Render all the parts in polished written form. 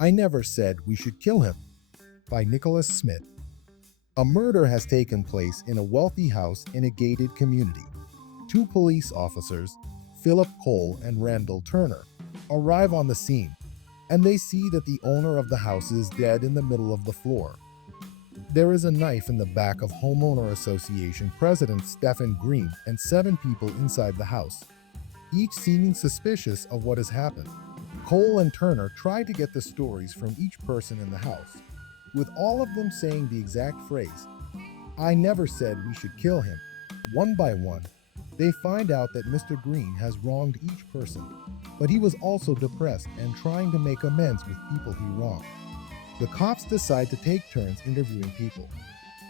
I Never Said We Should Kill Him by Nicholas Smith. A murder has taken place in a wealthy house in a gated community. Two police officers, Philip Cole and Randall Turner, arrive on the scene, and they see that the owner of the house is dead in the middle of the floor. There is a knife in the back of Homeowner Association President Stephen Green and 7 people inside the house, each seeming suspicious of what has happened. Cole and Turner try to get the stories from each person in the house, with all of them saying the exact phrase, "I never said we should kill him." One by one, they find out that Mr. Green has wronged each person, but he was also depressed and trying to make amends with people he wronged. The cops decide to take turns interviewing people,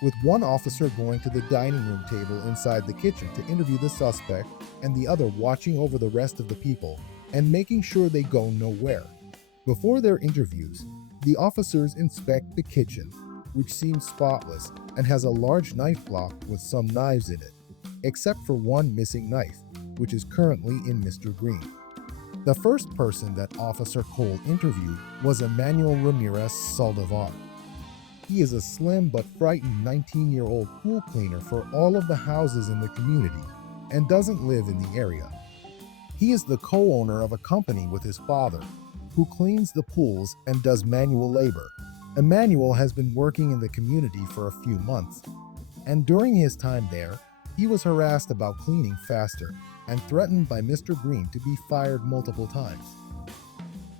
with one officer going to the dining room table inside the kitchen to interview the suspect and the other watching over the rest of the people and making sure they go nowhere. Before their interviews, the officers inspect the kitchen, which seems spotless and has a large knife block with some knives in it, except for one missing knife, which is currently in Mr. Green. The first person that Officer Cole interviewed was Emmanuel Ramirez Saldivar. He is a slim but frightened 19-year-old pool cleaner for all of the houses in the community and doesn't live in the area. He is the co-owner of a company with his father, who cleans the pools and does manual labor. Emmanuel has been working in the community for a few months, and during his time there, he was harassed about cleaning faster and threatened by Mr. Green to be fired multiple times.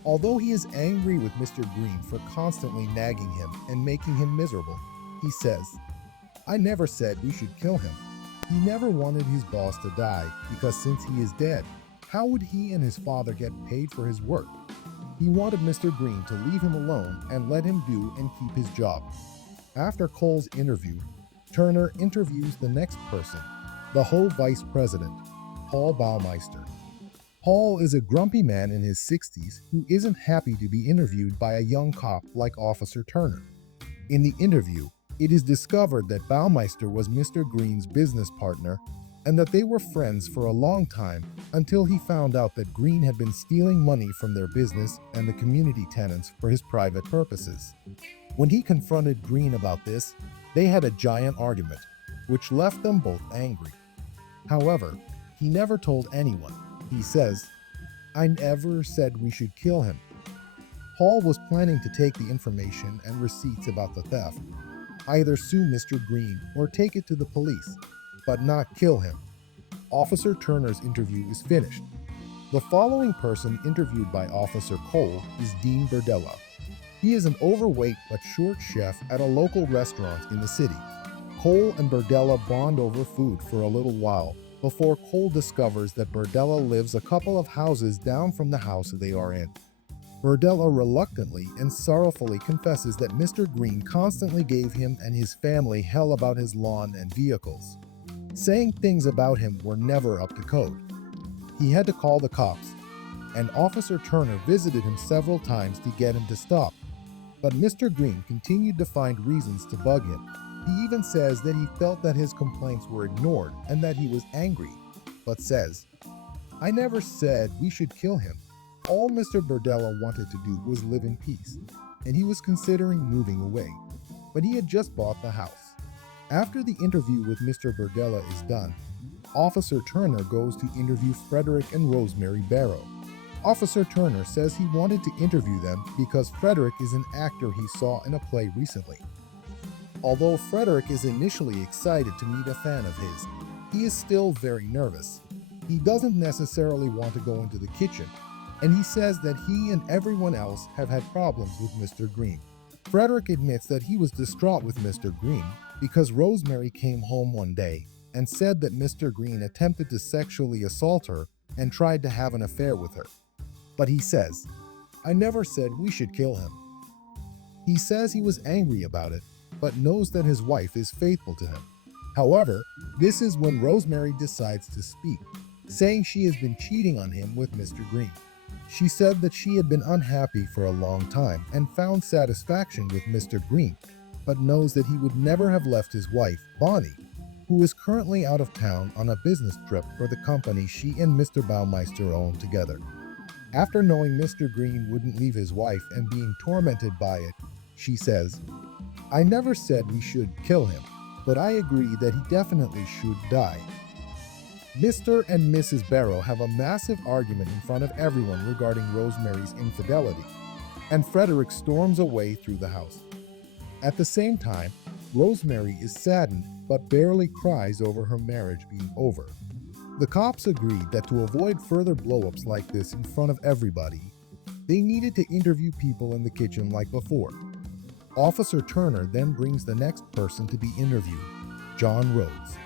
Although he is angry with Mr. Green for constantly nagging him and making him miserable, he says, "I never said we should kill him. He never wanted his boss to die because since he is dead, how would he and his father get paid for his work? He wanted Mr. Green to leave him alone and let him do and keep his job." After Cole's interview, Turner interviews the next person, the Whole Vice President, Paul Baumeister. Paul is a grumpy man in his 60s who isn't happy to be interviewed by a young cop like Officer Turner. In the interview, it is discovered that Baumeister was Mr. Green's business partner and that they were friends for a long time until he found out that Green had been stealing money from their business and the community tenants for his private purposes. When he confronted Green about this, they had a giant argument, which left them both angry. However, he never told anyone. He says, "I never said we should kill him." Paul was planning to take the information and receipts about the theft, either sue Mr. Green or take it to the police, but not kill him. Officer Turner's interview is finished. The following person interviewed by Officer Cole is Dean Berdella. He is an overweight but short chef at a local restaurant in the city. Cole and Berdella bond over food for a little while before Cole discovers that Berdella lives a couple of houses down from the house they are in. Berdella reluctantly and sorrowfully confesses that Mr. Green constantly gave him and his family hell about his lawn and vehicles, saying things about him were never up to code. He had to call the cops, and Officer Turner visited him several times to get him to stop, but Mr. Green continued to find reasons to bug him. He even says that he felt that his complaints were ignored and that he was angry, but says, "I never said we should kill him." All Mr. Berdella wanted to do was live in peace, and he was considering moving away, but he had just bought the house. After the interview with Mr. Berdella is done, Officer Turner goes to interview Frederick and Rosemary Barrow. Officer Turner says he wanted to interview them because Frederick is an actor he saw in a play recently. Although Frederick is initially excited to meet a fan of his, he is still very nervous. He doesn't necessarily want to go into the kitchen, and he says that he and everyone else have had problems with Mr. Green. Frederick admits that he was distraught with Mr. Green because Rosemary came home one day and said that Mr. Green attempted to sexually assault her and tried to have an affair with her. But he says, "I never said we should kill him." He says he was angry about it, but knows that his wife is faithful to him. However, this is when Rosemary decides to speak, saying she has been cheating on him with Mr. Green. She said that she had been unhappy for a long time and found satisfaction with Mr. Green, but knows that he would never have left his wife, Bonnie, who is currently out of town on a business trip for the company she and Mr. Baumeister own together. After knowing Mr. Green wouldn't leave his wife and being tormented by it, she says, "I never said we should kill him, but I agree that he definitely should die." Mr. and Mrs. Barrow have a massive argument in front of everyone regarding Rosemary's infidelity, and Frederick storms away through the house. At the same time, Rosemary is saddened but barely cries over her marriage being over. The cops agreed that to avoid further blow-ups like this in front of everybody, they needed to interview people in the kitchen like before. Officer Turner then brings the next person to be interviewed, John Rhodes.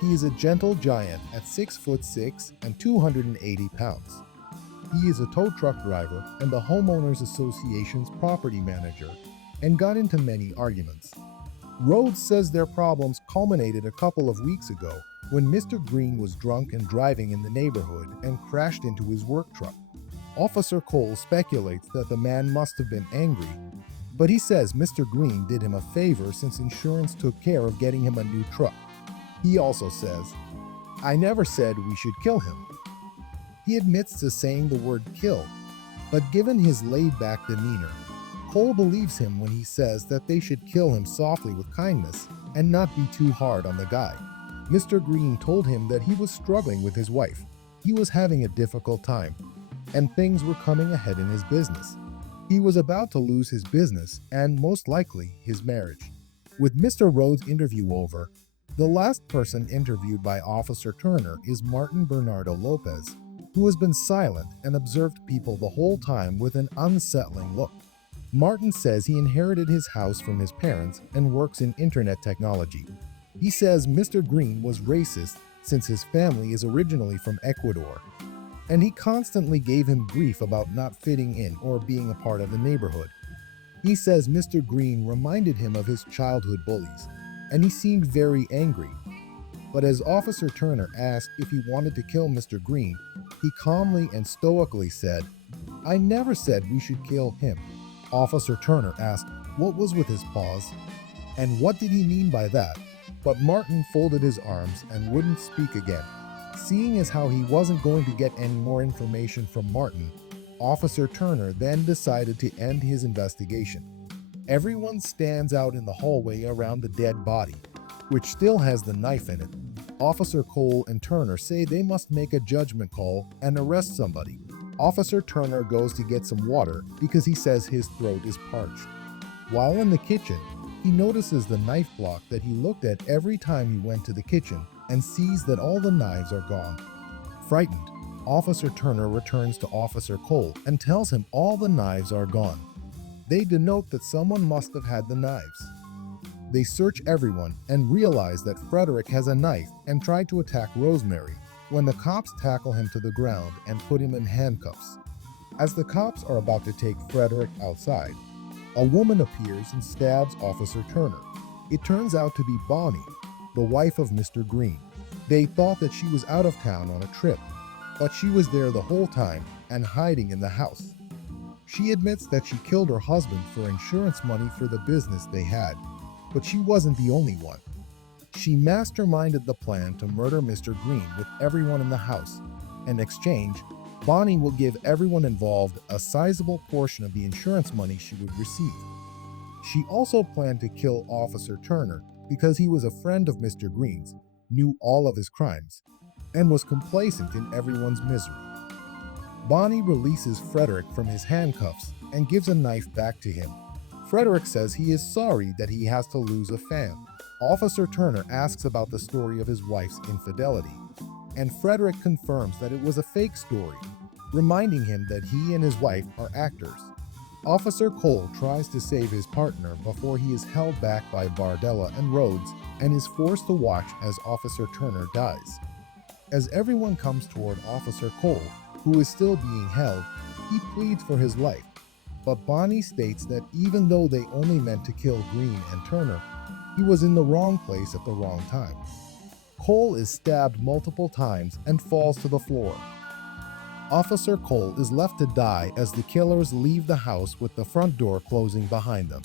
He is a gentle giant at 6'6" and 280 pounds. He is a tow truck driver and the Homeowners Association's property manager, and got into many arguments. Rhodes says their problems culminated a couple of weeks ago when Mr. Green was drunk and driving in the neighborhood and crashed into his work truck. Officer Cole speculates that the man must have been angry, but he says Mr. Green did him a favor since insurance took care of getting him a new truck. He also says, "I never said we should kill him." He admits to saying the word kill, but given his laid-back demeanor, Cole believes him when he says that they should kill him softly with kindness and not be too hard on the guy. Mr. Green told him that he was struggling with his wife. He was having a difficult time, and things were coming ahead in his business. He was about to lose his business and, most likely, his marriage. With Mr. Rhodes' interview over, the last person interviewed by Officer Turner is Martin Bernardo Lopez, who has been silent and observed people the whole time with an unsettling look. Martin says he inherited his house from his parents and works in internet technology. He says Mr. Green was racist since his family is originally from Ecuador, and he constantly gave him grief about not fitting in or being a part of the neighborhood. He says Mr. Green reminded him of his childhood bullies, and he seemed very angry. But as Officer Turner asked if he wanted to kill Mr. Green, he calmly and stoically said, "I never said we should kill him." Officer Turner asked what was with his paws, and what did he mean by that? But Martin folded his arms and wouldn't speak again. Seeing as how he wasn't going to get any more information from Martin, Officer Turner then decided to end his investigation. Everyone stands out in the hallway around the dead body, which still has the knife in it. Officer Cole and Turner say they must make a judgment call and arrest somebody. Officer Turner goes to get some water because he says his throat is parched. While in the kitchen, he notices the knife block that he looked at every time he went to the kitchen and sees that all the knives are gone. Frightened, Officer Turner returns to Officer Cole and tells him all the knives are gone. They denote that someone must have had the knives. They search everyone and realize that Frederick has a knife and try to attack Rosemary when the cops tackle him to the ground and put him in handcuffs. As the cops are about to take Frederick outside, a woman appears and stabs Officer Turner. It turns out to be Bonnie, the wife of Mr. Green. They thought that she was out of town on a trip, but she was there the whole time and hiding in the house. She admits that she killed her husband for insurance money for the business they had, but she wasn't the only one. She masterminded the plan to murder Mr. Green with everyone in the house. In exchange, Bonnie will give everyone involved a sizable portion of the insurance money she would receive. She also planned to kill Officer Turner because he was a friend of Mr. Green's, knew all of his crimes, and was complacent in everyone's misery. Bonnie releases Frederick from his handcuffs and gives a knife back to him. Frederick says he is sorry that he has to lose a fan. Officer Turner asks about the story of his wife's infidelity, and Frederick confirms that it was a fake story, reminding him that he and his wife are actors. Officer Cole tries to save his partner before he is held back by Bardella and Rhodes and is forced to watch as Officer Turner dies. As everyone comes toward Officer Cole, who is still being held, he pleads for his life. But Bonnie states that even though they only meant to kill Green and Turner, he was in the wrong place at the wrong time. Cole is stabbed multiple times and falls to the floor. Officer Cole is left to die as the killers leave the house with the front door closing behind them.